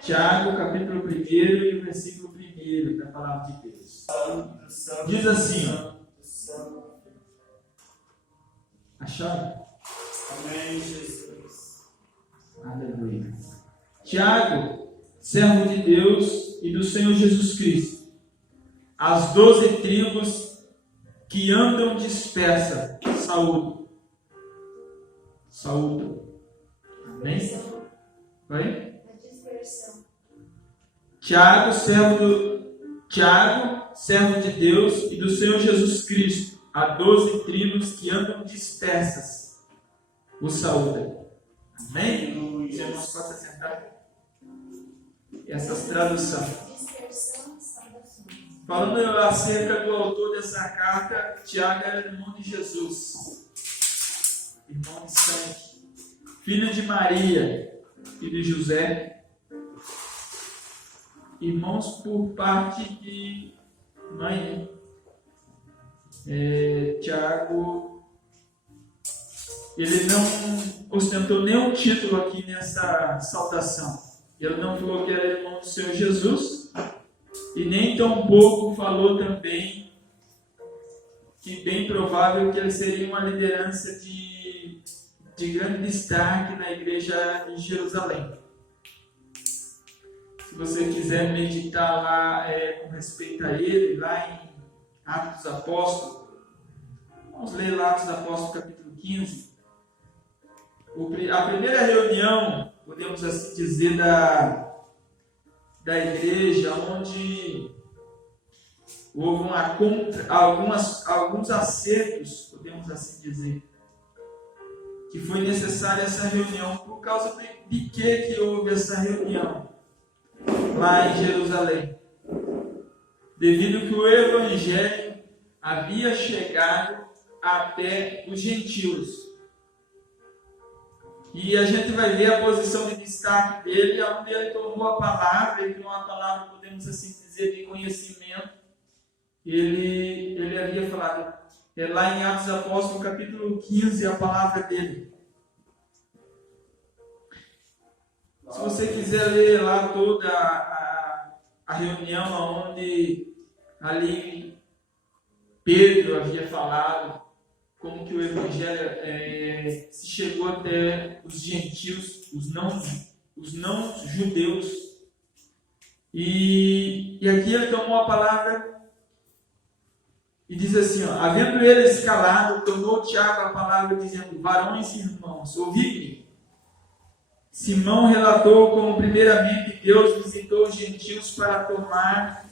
Tiago, capítulo 1 e o versículo 1 da palavra de Deus. Diz assim: acharam? Amém, Jesus. Aleluia. Tiago, servo de Deus e do Senhor Jesus Cristo, as 12 tribos que andam dispersas, saúde. Saúde. Amém? Oi? Tiago, servo de Deus e do Senhor Jesus Cristo, a 12 tribos que andam dispersas, o saúda. Amém? Os irmãos possam sentar. Essas traduções. Falando acerca do autor dessa carta, Tiago era irmão de Jesus, irmão de sangue, filho de Maria e de José, irmãos por parte de mãe. Tiago, ele não ostentou nenhum título aqui nessa saudação. Ele não falou que era irmão do Senhor Jesus, e nem tampouco falou também que bem provável que ele seria uma liderança de grande destaque na igreja de Jerusalém. Se você quiser meditar lá com respeito a ele, lá em Atos dos Apóstolos, vamos ler lá Atos dos Apóstolos capítulo 15. A primeira reunião, podemos assim dizer, da igreja, onde houve alguns acertos, podemos assim dizer, que foi necessária essa reunião. Por causa de que houve essa reunião lá em Jerusalém? Devido que o Evangelho havia chegado até os gentios. E a gente vai ver a posição de destaque dele, onde ele tomou a palavra, ele tomou uma palavra, podemos assim dizer, de conhecimento. Ele havia falado, lá em Atos dos Apóstolos, capítulo 15, a palavra dele. Se você quiser ler lá toda a reunião onde ali Pedro havia falado, como que o Evangelho se chegou até os gentios, os não judeus. E aqui ele tomou a palavra e diz assim, havendo eles calado, tomou Tiago a palavra dizendo, varões e irmãos, ouvi-me. Simão relatou como primeiramente Deus visitou os gentios para tomar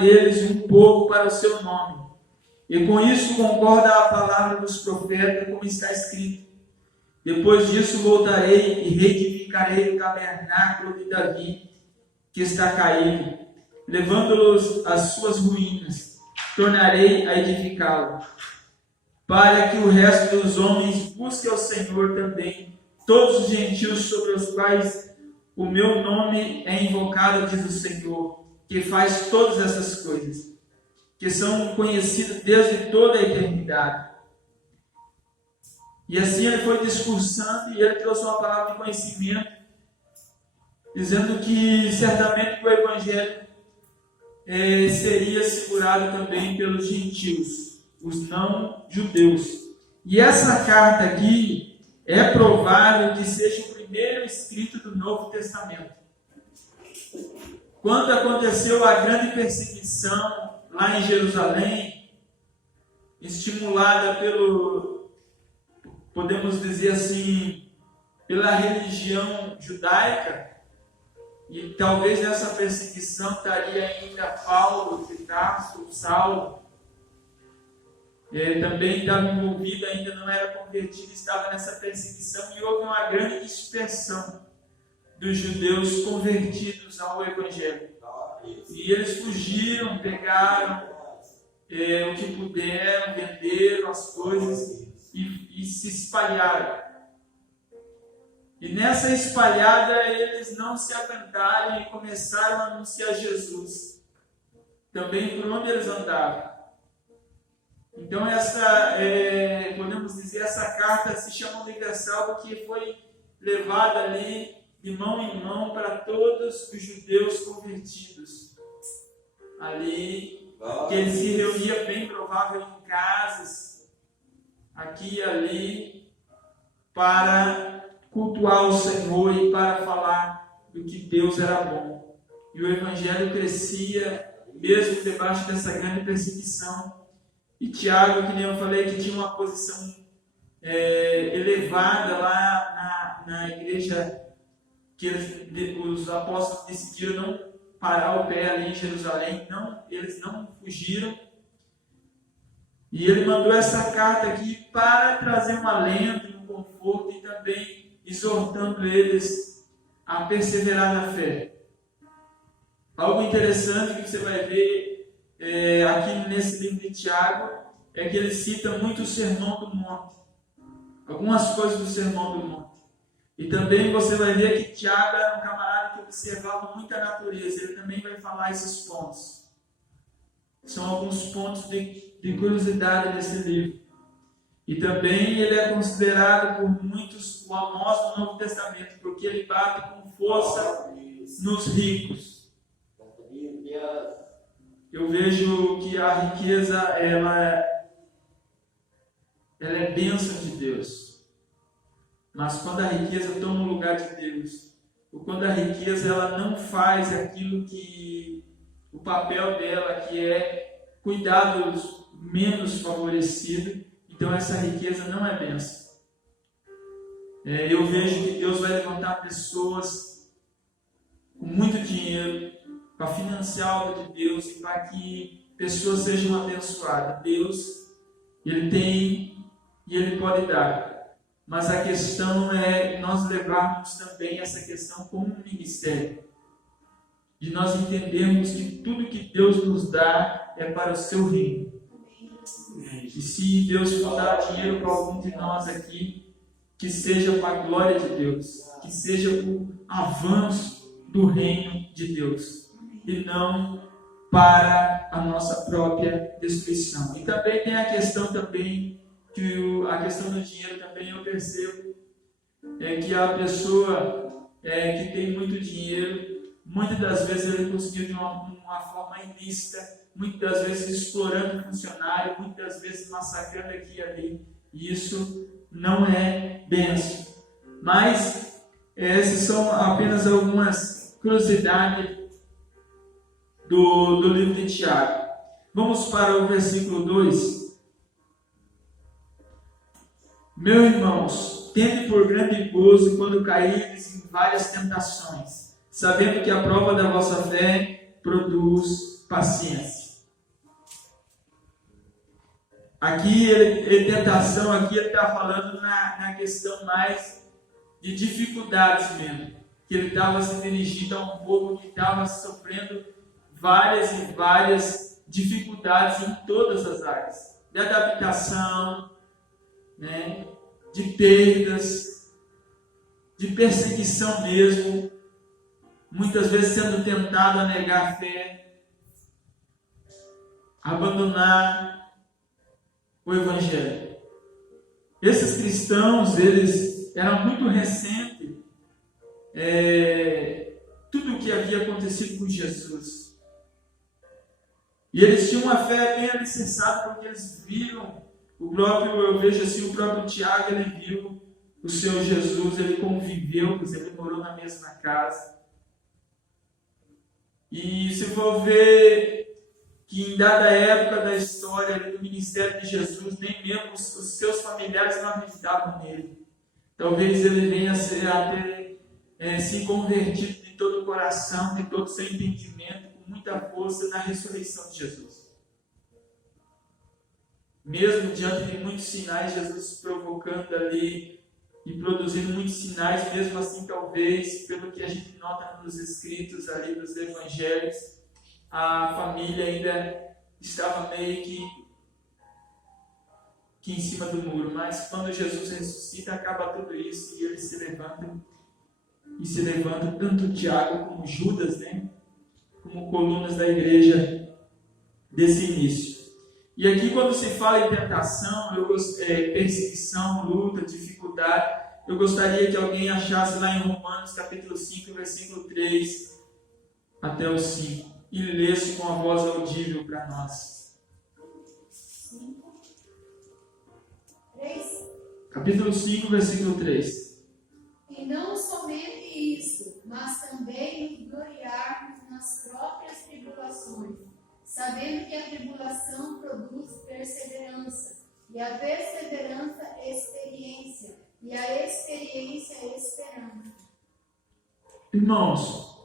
deles um povo para o seu nome. E com isso concorda a palavra dos profetas, como está escrito. Depois disso voltarei e reedificarei o tabernáculo de Davi, que está caído, levando-los às suas ruínas, tornarei a edificá-lo, para que o resto dos homens busque ao Senhor também, todos os gentios sobre os quais o meu nome é invocado, diz o Senhor, que faz todas essas coisas, que são conhecidos desde toda a eternidade. E assim ele foi discursando e ele trouxe uma palavra de conhecimento, dizendo que certamente o Evangelho seria segurado também pelos gentios, os não judeus. E essa carta aqui é provável que seja o primeiro escrito do Novo Testamento. Quando aconteceu a grande perseguição lá em Jerusalém, estimulada podemos dizer assim, pela religião judaica, e talvez nessa perseguição estaria ainda Paulo, Tarso, Saulo, também estava envolvido, ainda não era convertido, estava nessa perseguição, e houve uma grande dispersão dos judeus convertidos ao Evangelho. E eles fugiram, pegaram o que puderam, venderam as coisas e se espalharam. E nessa espalhada eles não se aguentaram e começaram a anunciar Jesus, também por onde eles andavam. Então podemos dizer, essa carta se chama universal porque foi levada ali de mão em mão para todos os judeus convertidos. Ali, que ele se reunia bem provável em casas, aqui e ali, para cultuar o Senhor e para falar do que Deus era bom. E o Evangelho crescia, mesmo debaixo dessa grande perseguição. E Tiago, que nem eu falei, que tinha uma posição elevada lá na igreja, que os apóstolos decidiram não parar o pé ali em Jerusalém, eles não fugiram. E ele mandou essa carta aqui para trazer um alento, um conforto e também exortando eles a perseverar na fé. Algo interessante que você vai ver aqui nesse livro de Tiago é que ele cita muito o Sermão do Monte, algumas coisas do Sermão do Monte. E também você vai ver que Tiago era um camarada que observava muito a natureza. Ele também vai falar esses pontos. São alguns pontos de curiosidade desse livro. E também ele é considerado por muitos o Amós do Novo Testamento, porque ele bate com força nos ricos. Eu vejo que a riqueza ela é bênção de Deus. Mas quando a riqueza toma o lugar de Deus, ou quando a riqueza ela não faz aquilo que o papel dela, que é cuidar dos menos favorecidos, então essa riqueza não é bênção. Eu vejo que Deus vai levantar pessoas com muito dinheiro para financiar a obra de Deus e para que pessoas sejam abençoadas. Deus, Ele tem e Ele pode dar. Mas a questão é nós levarmos também essa questão como um ministério. De nós entendermos que tudo que Deus nos dá é para o seu reino. E se Deus for dar dinheiro para algum de nós aqui, que seja para a glória de Deus, que seja o avanço do reino de Deus, e não para a nossa própria destruição. E também tem a questão também, a questão do dinheiro também eu percebo, que a pessoa que tem muito dinheiro, muitas das vezes ele conseguiu de uma forma ilícita, muitas das vezes explorando o funcionário, muitas das vezes massacrando aqui e ali. E isso não é bênção. Mas essas são apenas algumas curiosidades do livro de Tiago. Vamos para o versículo 2. Meus irmãos, tende por grande gozo quando caíres em várias tentações, sabendo que a prova da vossa fé produz paciência. Aqui, tentação, aqui ele está falando na questão mais de dificuldades mesmo, que ele estava se dirigindo a um povo que estava sofrendo várias e várias dificuldades em todas as áreas, de adaptação, de perdas, de perseguição mesmo, muitas vezes sendo tentado a negar a fé, abandonar o Evangelho. Esses cristãos, eles eram muito recentes, tudo o que havia acontecido com Jesus. E eles tinham uma fé bem alicerçada, porque eles viram eu vejo assim, o próprio Tiago, ele viu o Senhor Jesus, ele conviveu, ele morou na mesma casa. E se for ver que em dada época da história do ministério de Jesus, nem mesmo os seus familiares não acreditavam nele. Talvez ele venha a ter se convertido de todo o coração, de todo o seu entendimento, com muita força na ressurreição de Jesus. Mesmo diante de muitos sinais, Jesus provocando ali e produzindo muitos sinais, mesmo assim, talvez, pelo que a gente nota nos escritos ali dos evangelhos, a família ainda estava meio que em cima do muro. Mas quando Jesus ressuscita, acaba tudo isso e eles se levantam. E se levantam tanto Tiago como Judas, como colunas da igreja desse início. E aqui, quando se fala em tentação, perseguição, luta, dificuldade, eu gostaria que alguém achasse lá em Romanos capítulo 5, versículo 3 até o 5 e lesse com a voz audível para nós. 3. Capítulo 5, versículo 3. E não somente isso, mas também nos gloriarmos nas próprias tribulações, sabendo que a tribulação produz perseverança, e a perseverança experiência, e a experiência esperança. Irmãos,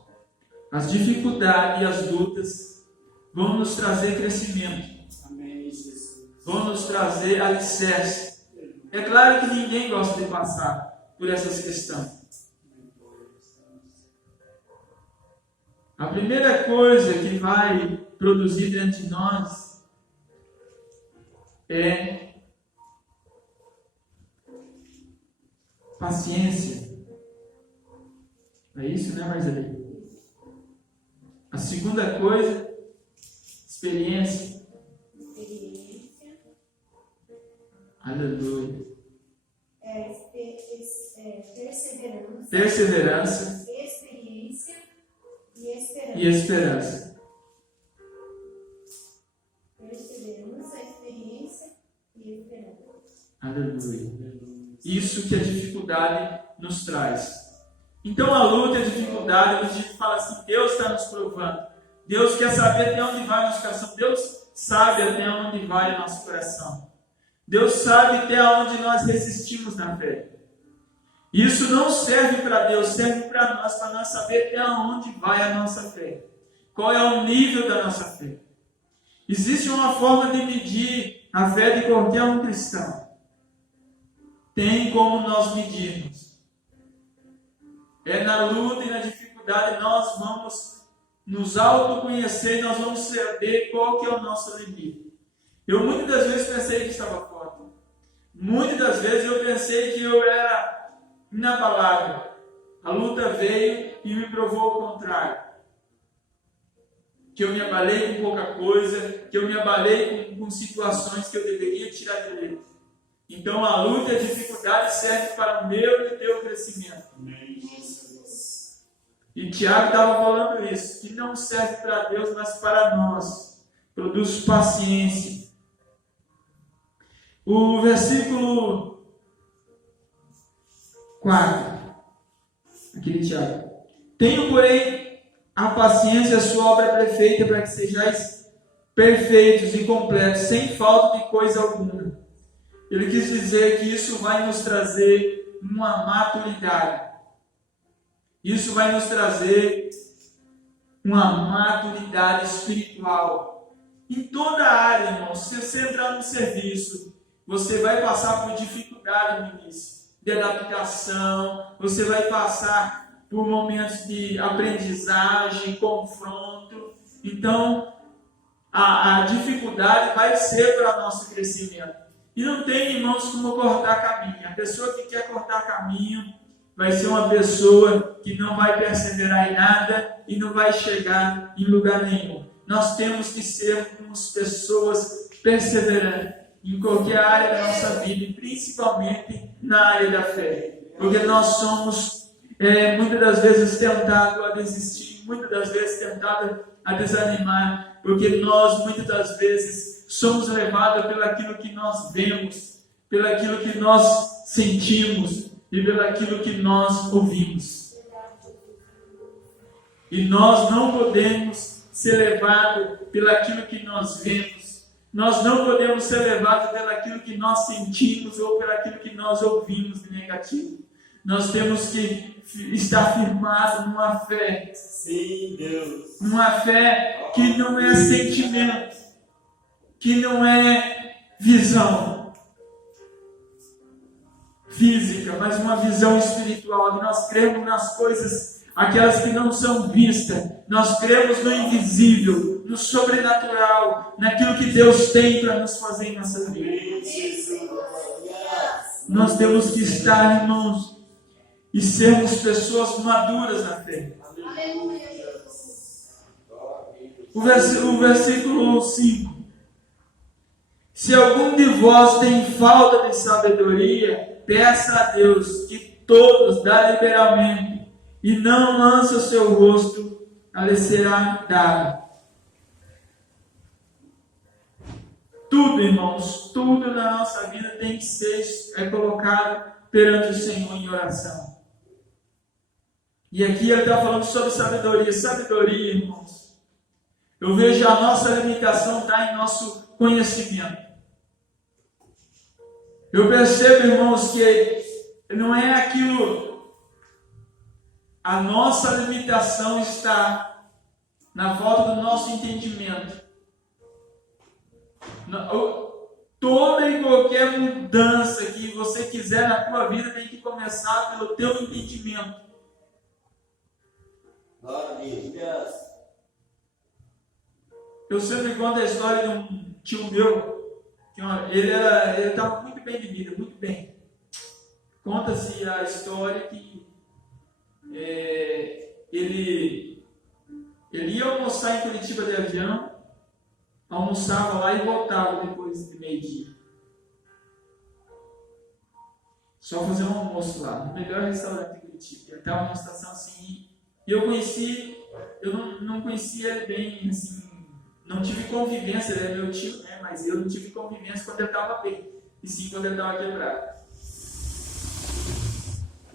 as dificuldades e as lutas vão nos trazer crescimento, Amém, Jesus. vão nos trazer alicerce. É claro que ninguém gosta de passar por essas questões. A primeira coisa que vai produzir dentro de nós é paciência. É isso, né, Marcelo? A segunda coisa, experiência. Experiência, Aleluia. perseverança, Perseverança experiência e esperança. e esperança. Perseverança, experiência e esperança. Aleluia. Isso que a dificuldade nos traz. Então a luta e a dificuldade, a gente fala assim, Deus está nos provando. Deus quer saber até onde vai o nosso coração. Deus sabe até onde vai o nosso coração. Deus sabe até onde nós resistimos na fé. Isso não serve para Deus, serve para nós saber até onde vai a nossa fé. Qual é o nível da nossa fé. Existe uma forma de medir a fé de qualquer um cristão. Tem como nós medirmos. É na luta e na dificuldade nós vamos nos autoconhecer e nós vamos saber qual que é o nosso limite. Eu muitas das vezes pensei que estava forte. Muitas das vezes eu pensei que eu era inabalável. A luta veio e me provou o contrário. Que eu me abalei com pouca coisa, que eu me abalei com situações que eu deveria tirar de letra. Então a luta e a dificuldade servem para o meu e o teu crescimento. Amém, Jesus. E Tiago estava falando isso, que não serve para Deus, mas para nós. Produz paciência. O versículo 4, aqui de Tiago. Tenho, porém, a paciência, a sua obra perfeita, para que sejais perfeitos e completos, sem falta de coisa alguma. Ele quis dizer que isso vai nos trazer uma maturidade. Isso vai nos trazer uma maturidade espiritual. Em toda a área, irmão, se você entrar no serviço, você vai passar por dificuldade no início, de adaptação, você vai passar por momentos de aprendizagem, confronto. Então, a dificuldade vai ser para o nosso crescimento. E não tem, irmãos, como cortar caminho. A pessoa que quer cortar caminho vai ser uma pessoa que não vai perseverar em nada e não vai chegar em lugar nenhum. Nós temos que sermos pessoas perseverantes em qualquer área da nossa vida, e principalmente na área da fé. Porque nós somos, muitas das vezes, tentados a desistir, muitas das vezes tentados a desanimar, porque nós, muitas das vezes, somos levados pelaquilo que nós vemos, pelaquilo que nós sentimos e pelaquilo que nós ouvimos. E nós não podemos ser levados pelaquilo que nós vemos. Nós não podemos ser levados pelaquilo que nós sentimos ou pelaquilo que nós ouvimos de negativo. Nós temos que estar firmados numa fé. Sim, Deus. Uma fé que não é sentimento, que não é visão física, mas uma visão espiritual. Nós cremos nas coisas, aquelas que não são vistas. Nós cremos no invisível, no sobrenatural, naquilo que Deus tem para nos fazer em nossa vida. Amém, Jesus. Nós temos que estar, irmãos, e sermos pessoas maduras na fé. Aleluia, Jesus. O versículo 5. Se algum de vós tem falta de sabedoria, peça a Deus que todos dá liberalmente, e não lança o seu rosto, a lhe será dado. Tudo, irmãos, tudo na nossa vida tem que ser colocado perante o Senhor em oração. E aqui ele está falando sobre sabedoria. Sabedoria, irmãos, eu vejo a nossa limitação está em nosso conhecimento. Eu percebo, irmãos, que não é aquilo. A nossa limitação está na falta do nosso entendimento. Toda e qualquer mudança que você quiser na tua vida tem que começar pelo teu entendimento. Glória a Deus. Eu sempre conto a história de um tio meu, que ele estava muito bem de vida, muito bem. Conta-se a história que ele ia almoçar em Curitiba de avião, almoçava lá e voltava depois de meio-dia. Só fazer um almoço lá, no melhor restaurante de Curitiba. Ele estava numa estação assim, e eu não conhecia ele bem, assim, não tive convivência, ele é meu tio, né? Mas eu não tive convivência quando ele estava bem, e sim quando ele estava quebrado.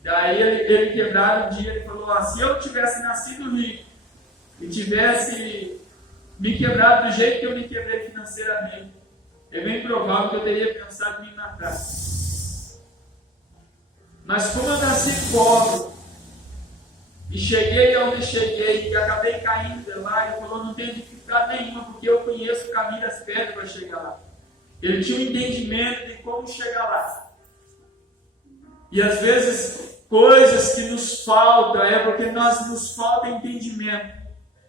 Daí ele quebrado um dia, ele falou: se eu tivesse nascido rico e tivesse me quebrado do jeito que eu me quebrei financeiramente, é bem provável que eu teria pensado em me matar. Mas como eu nasci pobre e cheguei onde cheguei e acabei caindo de lá, ele falou: não tem dificuldade nenhuma, porque eu conheço o caminho das pedras para chegar lá. Ele tinha um entendimento de como chegar lá. E às vezes coisas que nos faltam é porque nos falta entendimento.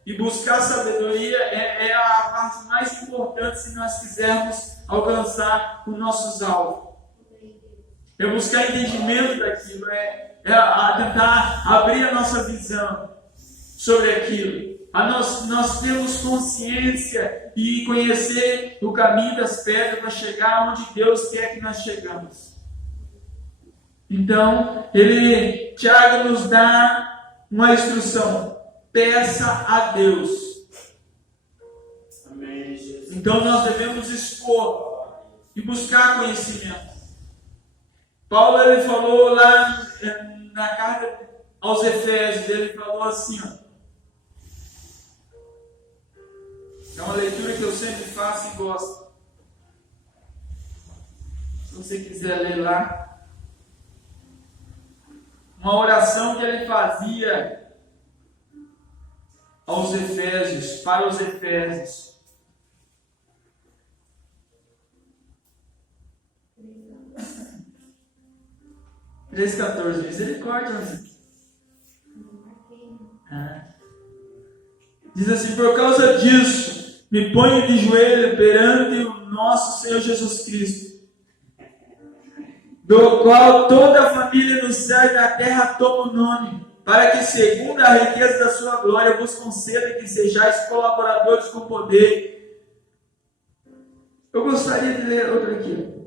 E buscar sabedoria é a parte mais importante se nós quisermos alcançar os nossos alvos. É buscar entendimento daquilo, tentar abrir a nossa visão sobre aquilo. Nós temos consciência e conhecer o caminho das pedras para chegar onde Deus quer que nós chegamos. Então, Tiago nos dá uma instrução: peça a Deus. Amém, Jesus. Então nós devemos expor e buscar conhecimento. Paulo ele falou lá na carta aos Efésios, ele falou assim, é uma leitura que eu sempre faço e gosto. Se você quiser ler lá, uma oração que ele fazia aos Efésios, para os Efésios. 3,14, misericórdia. Diz assim: por causa disso, me ponho de joelho perante o nosso Senhor Jesus Cristo, do qual toda a família no céu e na terra toma o nome, para que, segundo a riqueza da sua glória, vos conceda que sejais colaboradores com poder. Eu gostaria de ler outro aqui.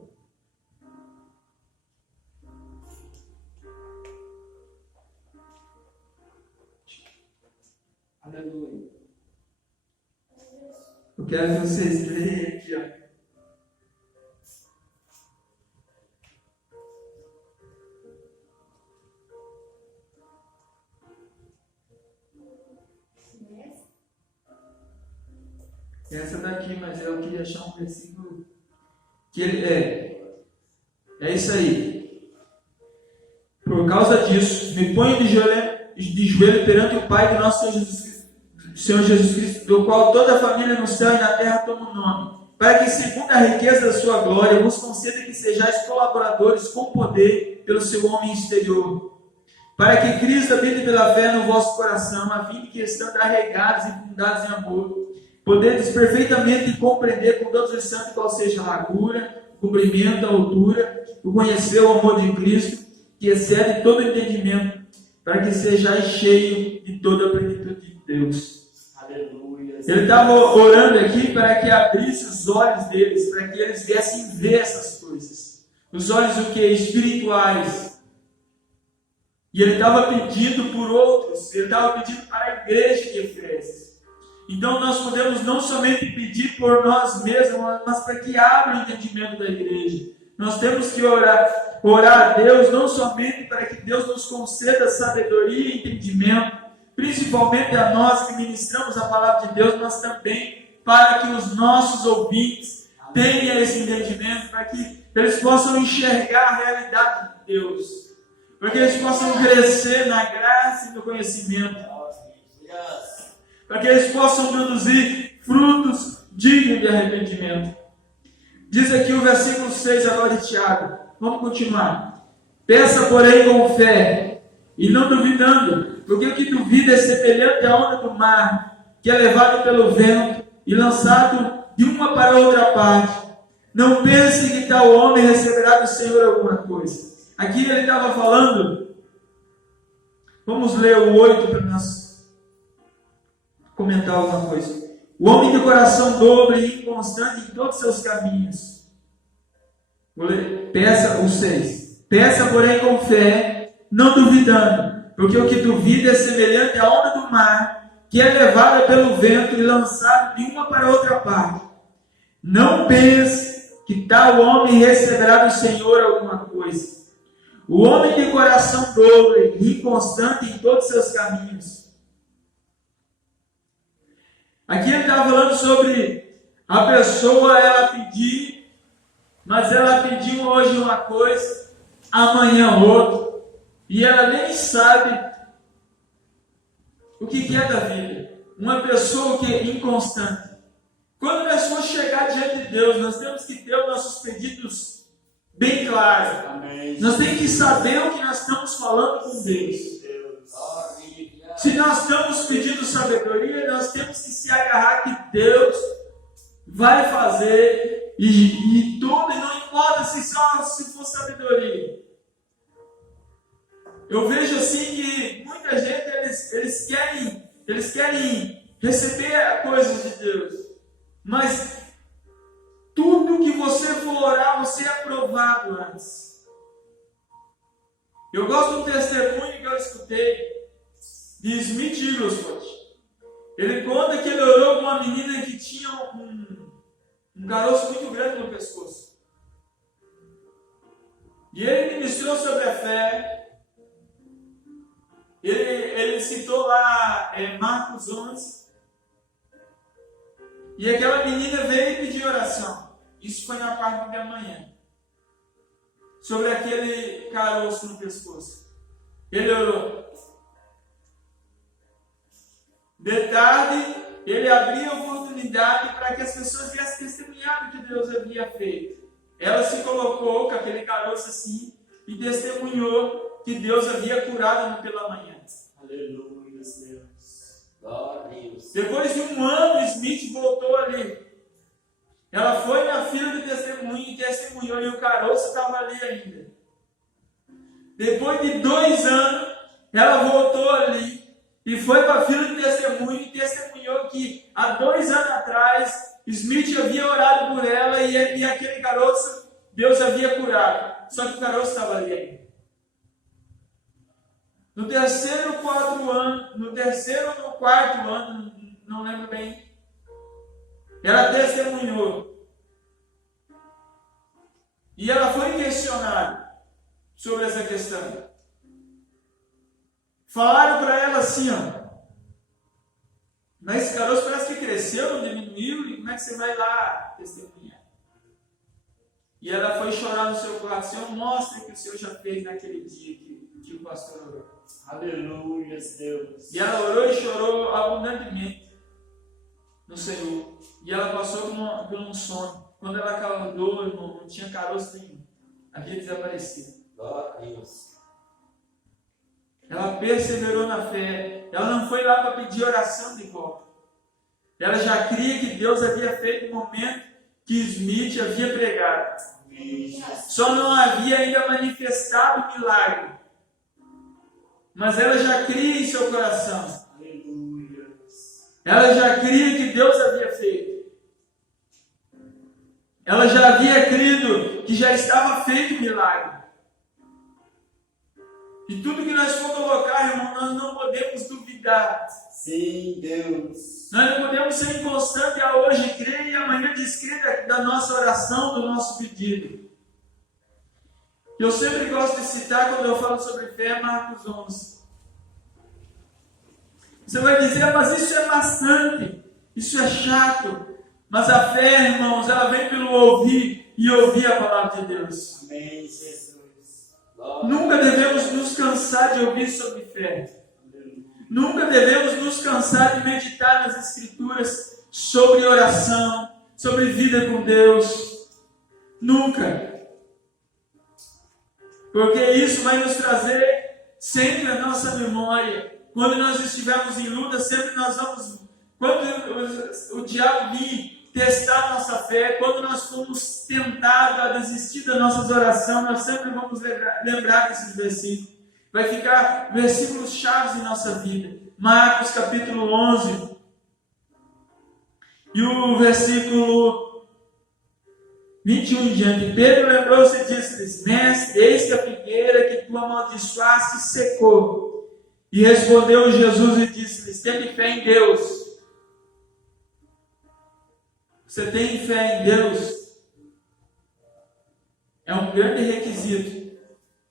Aleluia. Eu quero que vocês leiam aqui, Essa daqui, mas eu queria achar um versículo que ele é isso aí. Por causa disso, me ponho de joelho perante o Pai do nosso Senhor Jesus Cristo, do qual toda a família no céu e na terra toma o nome, para que, segundo a riqueza da sua glória, vos conceda que sejais colaboradores com poder pelo seu homem exterior, para que Cristo habite pela fé no vosso coração, a fim de que, estando arraigados e fundados em amor, podeis perfeitamente compreender com todos os santos qual seja a largura, o comprimento, a altura, o conhecer o amor de Cristo, que excede todo entendimento, para que sejais cheios de toda a plenitude de Deus. Aleluia. Ele estava orando aqui para que abrisse os olhos deles, para que eles viessem ver essas coisas. Os olhos o que? Espirituais. E ele estava pedindo por outros, ele estava pedindo para a igreja de Efésios. Então nós podemos não somente pedir por nós mesmos, mas para que abra o entendimento da igreja. Nós temos que orar a Deus, não somente para que Deus nos conceda sabedoria e entendimento, principalmente a nós que ministramos a palavra de Deus, mas também para que os nossos ouvintes tenham esse entendimento, para que eles possam enxergar a realidade de Deus, para que eles possam crescer na graça e no conhecimento, para que eles possam produzir frutos dignos de arrependimento. Diz aqui o versículo 6 agora de Tiago. Vamos continuar. Peça, porém, com fé, e não duvidando, porque o que duvida é semelhante à onda do mar, que é levado pelo vento e lançado de uma para outra parte. Não pense que tal homem receberá do Senhor alguma coisa. Aqui ele estava falando, vamos ler o 8 para nós comentar alguma coisa. O homem de coração dobre e inconstante em todos os seus caminhos. Vou ler. Peça o 6. Peça, porém, com fé, não duvidando, porque o que duvida é semelhante à onda do mar, que é levada pelo vento e lançada de uma para outra parte. Não pense que tal homem receberá do Senhor alguma coisa. O homem de coração dobre e inconstante em todos os seus caminhos. Aqui ele está falando sobre a pessoa, ela pedir, mas ela pediu hoje uma coisa, amanhã outra, e ela nem sabe o que é da vida. Uma pessoa que é inconstante. Quando a pessoa chegar diante de Deus, nós temos que ter os nossos pedidos bem claros. Amém. Nós temos que saber o que nós estamos falando com Deus. Se nós estamos pedindo sabedoria, nós temos que se agarrar que Deus vai fazer e tudo, e não importa se for sabedoria. Eu vejo assim que muita gente eles querem receber coisas de Deus, mas tudo que você for orar, você é aprovado antes. Eu gosto do testemunho que eu escutei de Smith Wigglesworth. Ele conta que ele orou com uma menina que tinha um caroço muito grande no pescoço. E ele ministrou sobre a fé. Ele citou lá Marcos 11. E aquela menina veio pedir oração. Isso foi na parte da manhã. Sobre aquele caroço no pescoço. Ele orou. De tarde, ele abriu a oportunidade para que as pessoas viessem testemunhar o que Deus havia feito. Ela se colocou com aquele caroço assim e testemunhou que Deus havia curado pela manhã. Aleluia, Deus. Glória a Deus. Depois de um ano, Smith voltou ali. Ela foi na fila de testemunho e testemunhou, e o caroço estava ali ainda. Depois de 2 anos, ela voltou ali e foi para a fila de testemunho e testemunhou que há 2 anos atrás Smith havia orado por ela e aquele caroço Deus havia curado. Só que o caroço estava ali ainda. No terceiro ou quarto ano, não lembro bem, ela testemunhou. E ela foi questionada sobre essa questão. Falaram para ela assim, mas esse caroço parece que cresceu, não diminuiu, e como é que você vai lá testemunhar? E ela foi chorar no seu quarto, Senhor, mostra o que o Senhor já fez naquele dia que o pastor orou. Aleluia, Deus. E ela orou e chorou abundantemente no Senhor. E ela passou por um sono. Quando ela acordou, irmão, não tinha caroço nenhum. Havia desaparecido. Glória a Deus. Ela perseverou na fé. Ela não foi lá para pedir oração de volta. Ela já cria que Deus havia feito o momento que Smith havia pregado. Só não havia ainda manifestado o milagre. Mas ela já cria em seu coração. Aleluia. Ela já cria que Deus havia feito. Ela já havia crido que já estava feito o milagre. E tudo que nós for colocar, irmão, nós não podemos duvidar. Sim, Deus. Nós não podemos ser inconstantes a hoje crer e amanhã descrer da nossa oração, do nosso pedido. Eu sempre gosto de citar quando eu falo sobre fé, Marcos 11. Você vai dizer, mas isso é bastante, isso é chato. Mas a fé, irmãos, ela vem pelo ouvir e ouvir a palavra de Deus. Amém, Jesus. Nunca devemos nos cansar de ouvir sobre fé. Nunca devemos nos cansar de meditar nas Escrituras sobre oração, sobre vida com Deus. Nunca. Porque isso vai nos trazer sempre a nossa memória. Quando nós estivermos em luta, sempre nós vamos... Quando o diabo vir testar a nossa fé, quando nós formos tentados a desistir das nossas orações, nós sempre vamos lembrar desses versículos. Vai ficar versículos chaves em nossa vida. Marcos capítulo 11. E o versículo 21 em diante. Pedro lembrou-se e disse-lhes: Mestre, eis que a figueira que tu amaldiçoaste secou. E respondeu Jesus e disse-lhes: Tende fé em Deus. Você tem fé em Deus? É um grande requisito.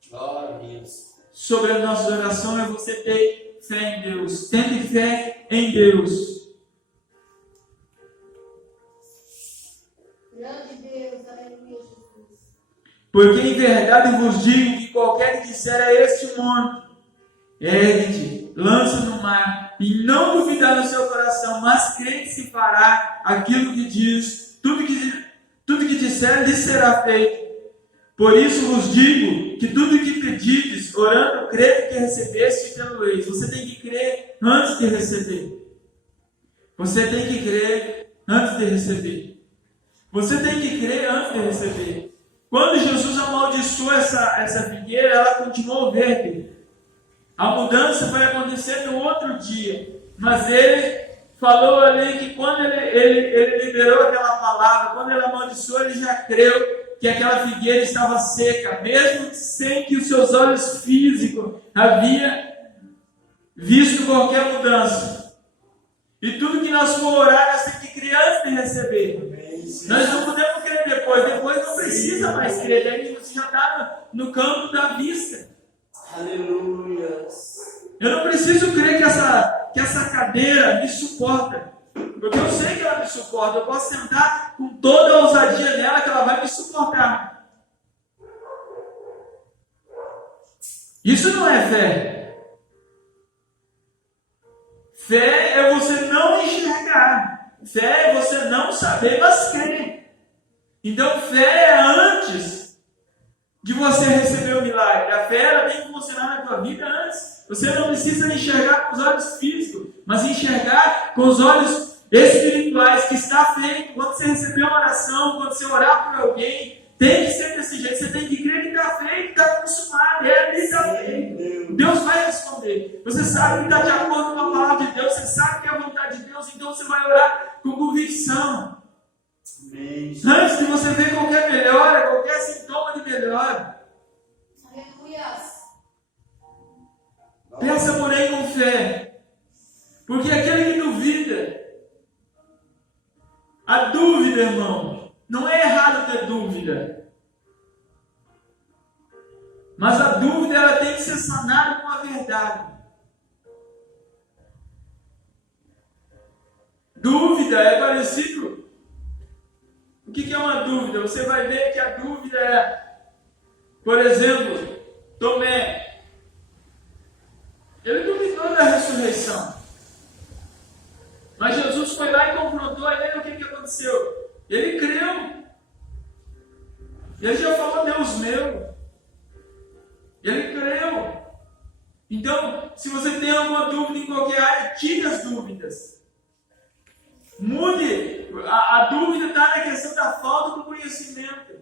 Glória a Deus. Sobre a nossa oração é você ter fé em Deus. Tende fé em Deus. Grande Deus, aleluia, Jesus. Porque em verdade vos digo que qualquer que disser a este monte, ergue-te, lança no mar, e não duvidar no seu coração, mas crê que se fará aquilo que diz, tudo que disser lhe será feito. Por isso vos digo que tudo que pedides, orando, crede que recebeste e tê-lo-eis. Você tem que crer antes de receber. Você tem que crer antes de receber. Você tem que crer antes de receber. Quando Jesus amaldiçoou essa figueira, ela continuou verde. A mudança vai acontecer no outro dia. Mas ele falou ali que quando ele liberou aquela palavra, quando ele amaldiçoou, ele já creu que aquela figueira estava seca, mesmo sem que os seus olhos físicos haviam visto qualquer mudança. E tudo que nós for orar, nós temos que crer antes de receber. Nós não podemos crer depois não precisa mais crer, daí você já está no campo da vista. Aleluia. Eu não preciso crer que essa cadeira me suporta. Porque eu sei que ela me suporta. Eu posso sentar com toda a ousadia dela que ela vai me suportar. Isso não é fé. Fé é você não enxergar. Fé é você não saber, mas crer. Então fé é antes de você receber o milagre. A fé ela tem que funcionar na tua vida antes. Você não precisa enxergar com os olhos físicos, mas enxergar com os olhos espirituais, que está feito. Quando você receber uma oração, quando você orar por alguém, tem que ser desse jeito. Você tem que crer que está feito, está consumado. Está feito. Deus vai responder. Você sabe que está de acordo com a palavra de Deus. Você sabe que é a vontade de Deus. Então você vai orar com convicção. Amém. Antes de você ver qualquer melhora, qualquer sintoma de melhora. Aleluia. Peça, porém, com fé. Porque aquele que duvida, a dúvida, irmão, não é errado ter dúvida. Mas a dúvida ela tem que ser sanada com a verdade. Dúvida é parecido. O que é uma dúvida? Você vai ver que a dúvida é, por exemplo, Tomé. Ele duvidou da ressurreição. Mas Jesus foi lá e confrontou ele. O que aconteceu? Ele creu. Ele já falou: Deus meu. Ele creu. Então, se você tem alguma dúvida em qualquer área, tire as dúvidas. Mude. A dúvida está na questão da falta do conhecimento.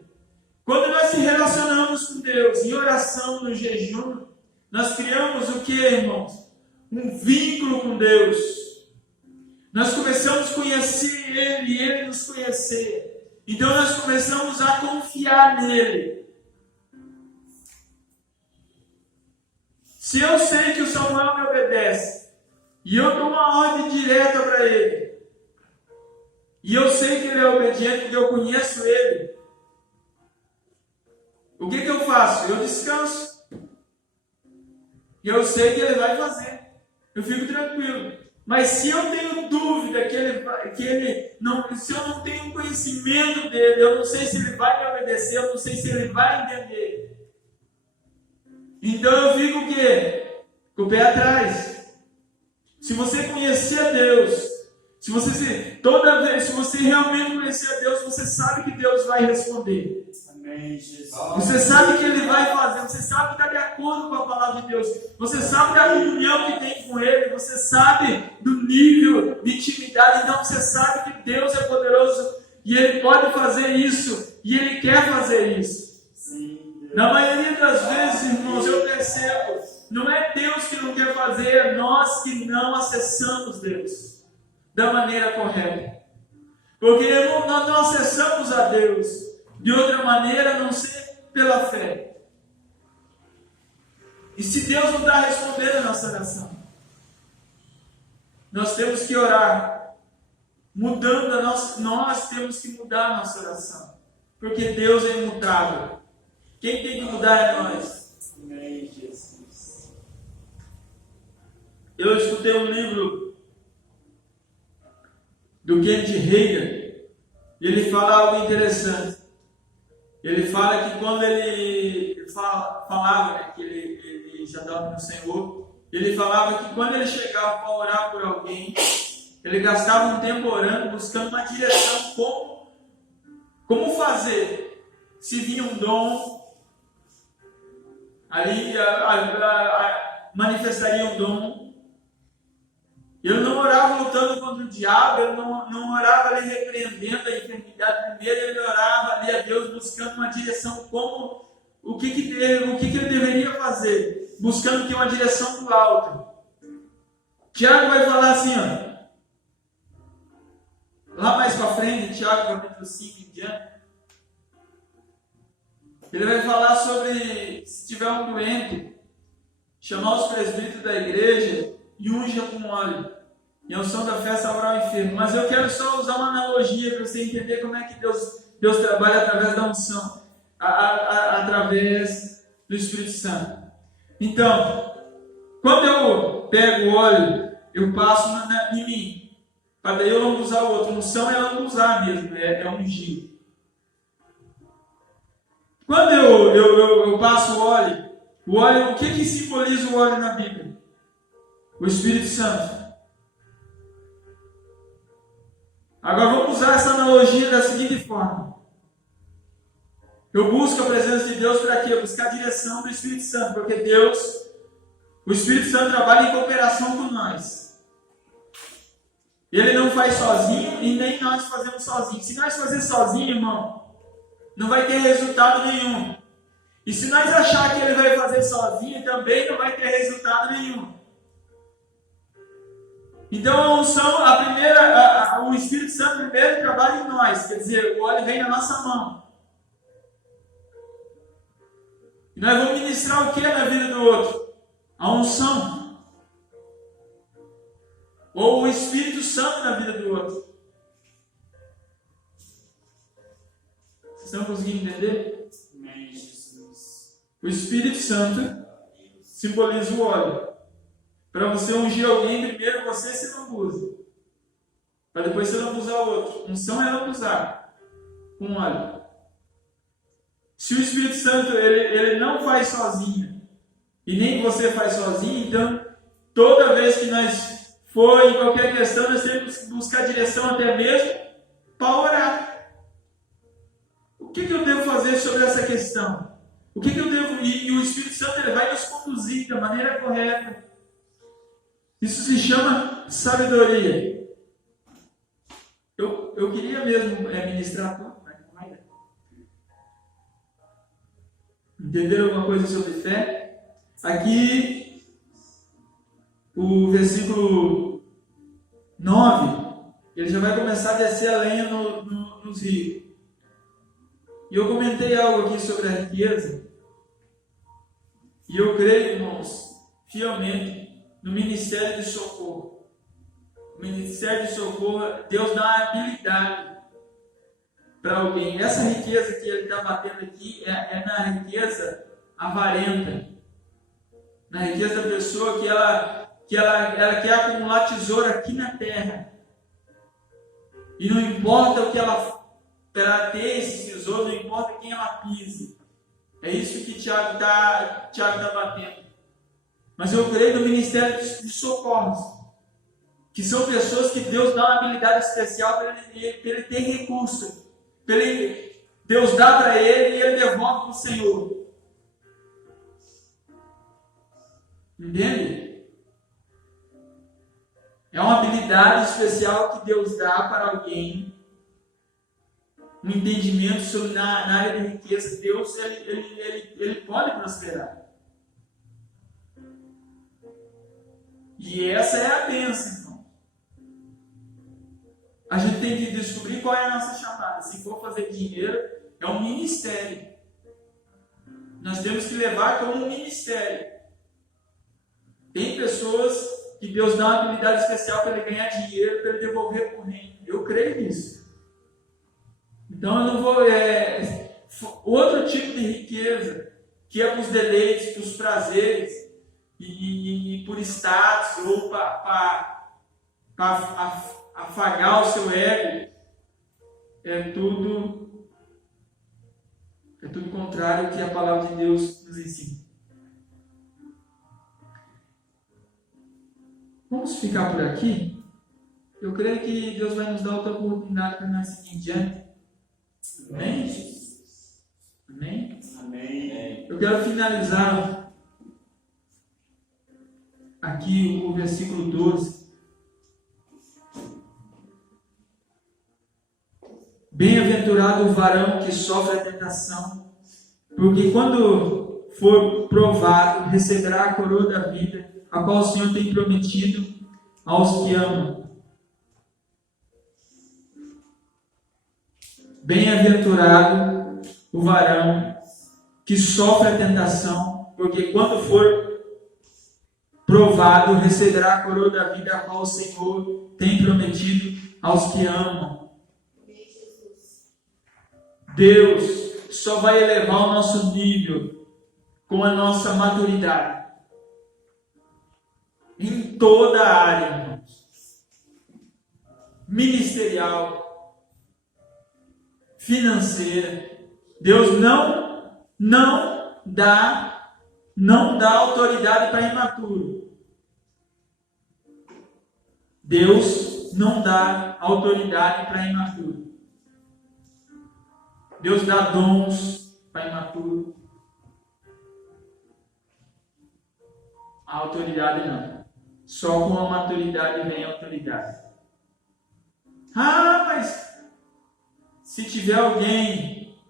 Quando nós se relacionamos com Deus, em oração, no jejum, nós criamos o que, irmãos? Um vínculo com Deus. Nós começamos a conhecer Ele e Ele nos conhecer. Então nós começamos a confiar nele. Se eu sei que o Samuel me obedece, e eu dou uma ordem direta para ele, e eu sei que ele é obediente porque eu conheço ele, o que eu faço? Eu descanso. E eu sei que ele vai fazer. Eu fico tranquilo. Mas se eu tenho dúvida se eu não tenho conhecimento dele, eu não sei se ele vai me obedecer, eu não sei se ele vai entender. Então eu fico o quê? Com o pé atrás. Se você conhecer a Deus, se você realmente conhecer a Deus, você sabe que Deus vai responder. Amém, Jesus. Você sabe que Ele vai fazer, você sabe que está de acordo com a palavra de Deus, você sabe da comunhão que tem com Ele, você sabe do nível de intimidade, então você sabe que Deus é poderoso e Ele pode fazer isso, e Ele quer fazer isso. Sim, Na maioria das vezes, irmãos, eu percebo, não é Deus que não quer fazer, é nós que não acessamos Deus da maneira correta. Porque nós não acessamos a Deus de outra maneira a não ser pela fé. E se Deus não está respondendo a nossa oração, nós temos que orar, mudando nós temos que mudar a nossa oração. Porque Deus é imutável. Quem tem que mudar é nós. Amém, Jesus. Eu escutei um livro do Kent Hager, e ele fala algo interessante. Ele fala que quando ele falava, né, que ele já estava no Senhor, ele falava que quando ele chegava para orar por alguém, ele gastava um tempo orando, buscando uma direção como fazer. Se vinha um dom, ali manifestaria um dom. Ele não orava lutando contra o diabo, ele não orava ali repreendendo a enfermidade. Primeiro ele orava ali a Deus buscando uma direção, o que ele deveria fazer, buscando ter uma direção do alto. Tiago vai falar assim, ó, lá mais para frente, Tiago capítulo 5 em diante, ele vai falar sobre, se tiver um doente, chamar os presbíteros da igreja e unja com óleo. E a unção da fé salvará o enfermo. Mas eu quero só usar uma analogia para você entender como é que Deus trabalha através da unção, através do Espírito Santo. Então, quando eu pego o óleo, eu passo em mim, para daí eu lambuzar o outro. Unção é lambuzar mesmo, é ungir. Quando eu passo o óleo, o que simboliza o óleo na Bíblia? O Espírito Santo. Agora vamos usar essa analogia da seguinte forma. Eu busco a presença de Deus para quê? Buscar a direção do Espírito Santo, porque o Espírito Santo trabalha em cooperação com nós. Ele não faz sozinho e nem nós fazemos sozinho. Se nós fazermos sozinho, irmão, não vai ter resultado nenhum. E se nós achar que ele vai fazer sozinho, também não vai ter resultado nenhum. Então a unção, o Espírito Santo primeiro trabalha em nós, quer dizer, o óleo vem na nossa mão. E nós vamos ministrar o que na vida do outro? A unção. Ou o Espírito Santo na vida do outro. Vocês estão conseguindo entender? Amém, Jesus. O Espírito Santo simboliza o óleo. Para você ungir alguém, primeiro você se lambuza. Para depois você lambuzar o outro. Unção é lambuzar com óleo. Se o Espírito Santo ele não faz sozinho, e nem você faz sozinho, então toda vez que nós for em qualquer questão, nós temos que buscar direção até mesmo para orar. O que eu devo fazer sobre essa questão? O que eu devo... E o Espírito Santo ele vai nos conduzir da maneira correta. Isso se chama sabedoria. Eu queria mesmo ministrar tudo, mas não vai dar. Entenderam alguma coisa sobre fé? Aqui, o versículo 9, ele já vai começar a descer a lenha nos rios. E eu comentei algo aqui sobre a riqueza. E eu creio, irmãos, fielmente no ministério de socorro. O ministério de socorro, Deus dá uma habilidade para alguém. Essa riqueza que ele está batendo aqui é na riqueza avarenta. Na riqueza da pessoa que ela quer acumular tesouro aqui na terra. E não importa o que para ter esse tesouro, não importa quem ela pise. É isso que Tiago está batendo. Mas eu creio no ministério de socorros, que são pessoas que Deus dá uma habilidade especial para ele ter recurso. Deus dá para ele e ele devolve para o Senhor. Entende? É uma habilidade especial que Deus dá para alguém. Um entendimento sobre na área de riqueza. Deus ele pode prosperar. E essa é a bênção, irmão. A gente tem que descobrir qual é a nossa chamada. Se for fazer dinheiro, é um ministério. Nós temos que levar como um ministério. Tem pessoas que Deus dá uma habilidade especial para ele ganhar dinheiro, para ele devolver para o reino. Eu creio nisso. Então eu não vou... outro tipo de riqueza, que é para os deleites, para os prazeres, e por status, ou para afagar o seu ego, é tudo contrário ao que a palavra de Deus nos ensina. Vamos ficar por aqui. Eu creio que Deus vai nos dar outra oportunidade para nós seguir em diante. Amém? Amém? Amém. Eu quero finalizar aqui o versículo 12. Bem-aventurado o varão que sofre a tentação, porque quando for provado, receberá a coroa da vida, a qual o Senhor tem prometido aos que amam. Bem-aventurado o varão que sofre a tentação, porque quando for provado, receberá a coroa da vida, a qual o Senhor tem prometido aos que amam. Deus só vai elevar o nosso nível com a nossa maturidade. Em toda a área, irmãos. Ministerial, financeira. Deus não dá autoridade para imaturo. Deus não dá autoridade para imaturo. Deus dá dons para imaturo. A autoridade não. Só com a maturidade vem a autoridade. Ah, mas se tiver alguém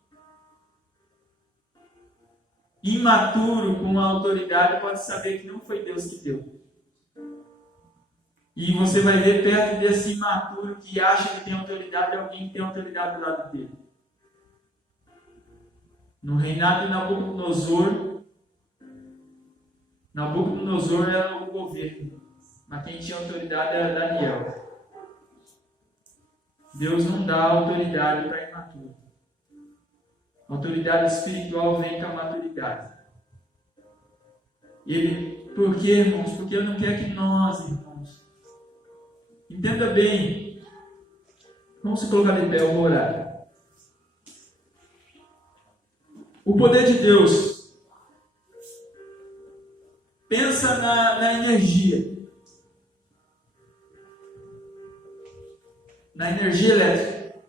imaturo com a autoridade, pode saber que não foi Deus que deu. E você vai ver perto desse imaturo que acha que tem autoridade, alguém que tem autoridade do lado dele. No reinado de Nabucodonosor era o governo. Mas quem tinha autoridade era Daniel. Deus não dá autoridade para imaturo. A autoridade espiritual vem com a maturidade. Por quê, irmãos? Porque eu não quero que nós, irmãos, entenda bem. Vamos se colocar de pé, eu vou orar. O poder de Deus. Pensa na energia. Na energia elétrica.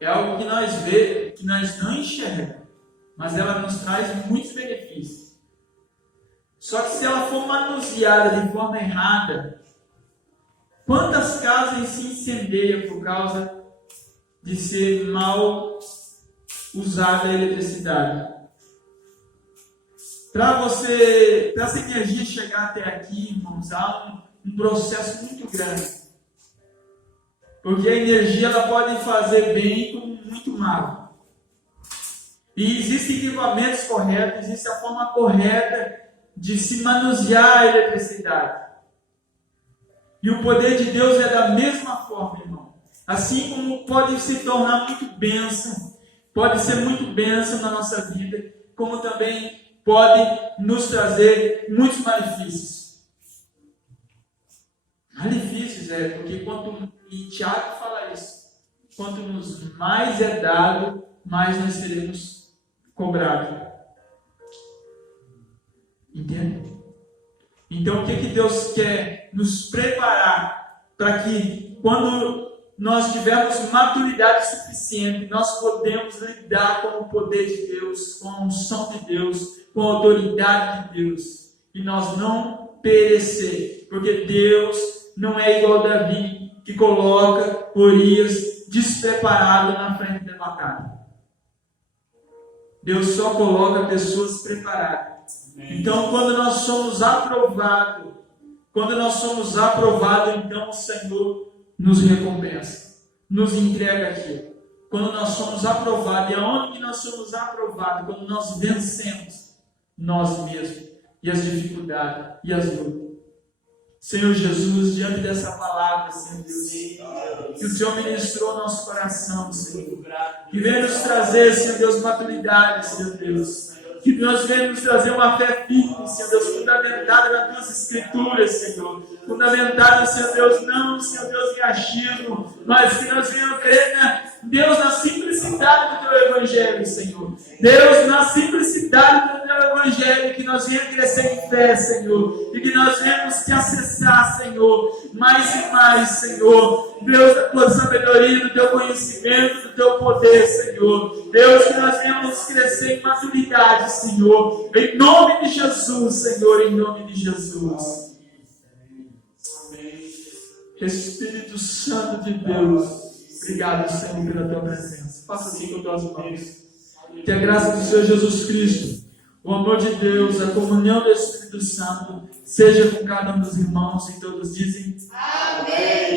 É algo que nós vemos, que nós não enxergamos, mas ela nos traz muitos benefícios. Só que se ela for manuseada de forma errada, quantas casas se incendeiam por causa de ser mal usada a eletricidade? Para essa energia chegar até aqui, irmãos, há um processo muito grande. Porque a energia ela pode fazer bem como muito mal. E existem equipamentos corretos, existe a forma correta de se manusear a eletricidade. E o poder de Deus é da mesma forma, irmão. Assim como pode se tornar muito bênção, pode ser muito bênção na nossa vida, como também pode nos trazer muitos malefícios. Malefícios, porque e Tiago fala isso, quanto nos mais é dado, mais nós seremos cobrados. Entende? Então, o que Deus quer? Nos preparar para que, quando nós tivermos maturidade suficiente, nós podemos lidar com o poder de Deus, com a unção de Deus, com a autoridade de Deus, e nós não perecer, porque Deus não é igual a Davi, que coloca Urias despreparado na frente da batalha. Deus só coloca pessoas preparadas. Então, quando nós somos aprovados, então o Senhor nos recompensa, nos entrega aquilo. Quando nós somos aprovados, e aonde que nós somos aprovados? Quando nós vencemos nós mesmos, e as dificuldades, e as lutas. Senhor Jesus, diante dessa palavra, Senhor Deus, que o Senhor ministrou ao nosso coração, Senhor, que venha nos trazer, Senhor Deus, maturidade, Senhor Deus, que nós venhamos trazer uma fé firme, Senhor Deus, fundamentada nas tuas escrituras, Senhor, fundamentada, Senhor Deus, não, Senhor Deus, em achismo, mas que nós venhamos crer, Deus, na simplicidade do teu evangelho, Senhor, Deus, na simplicidade do teu evangelho, que nós venhamos crescer em fé, Senhor, e que nós venhamos te acessar, Senhor, mais e mais, Senhor, Deus, da tua sabedoria, do teu conhecimento, do teu poder, Senhor, Deus, que nós venhamos crescer em maturidade, Senhor, em nome de Jesus, Senhor, em nome de Jesus. Espírito Santo de Deus, obrigado, Senhor, pela tua presença. Faça assim com tuas mãos. Que a graça do Senhor Jesus Cristo, o amor de Deus, a comunhão do Espírito Santo, seja com cada um dos irmãos, e todos dizem amém.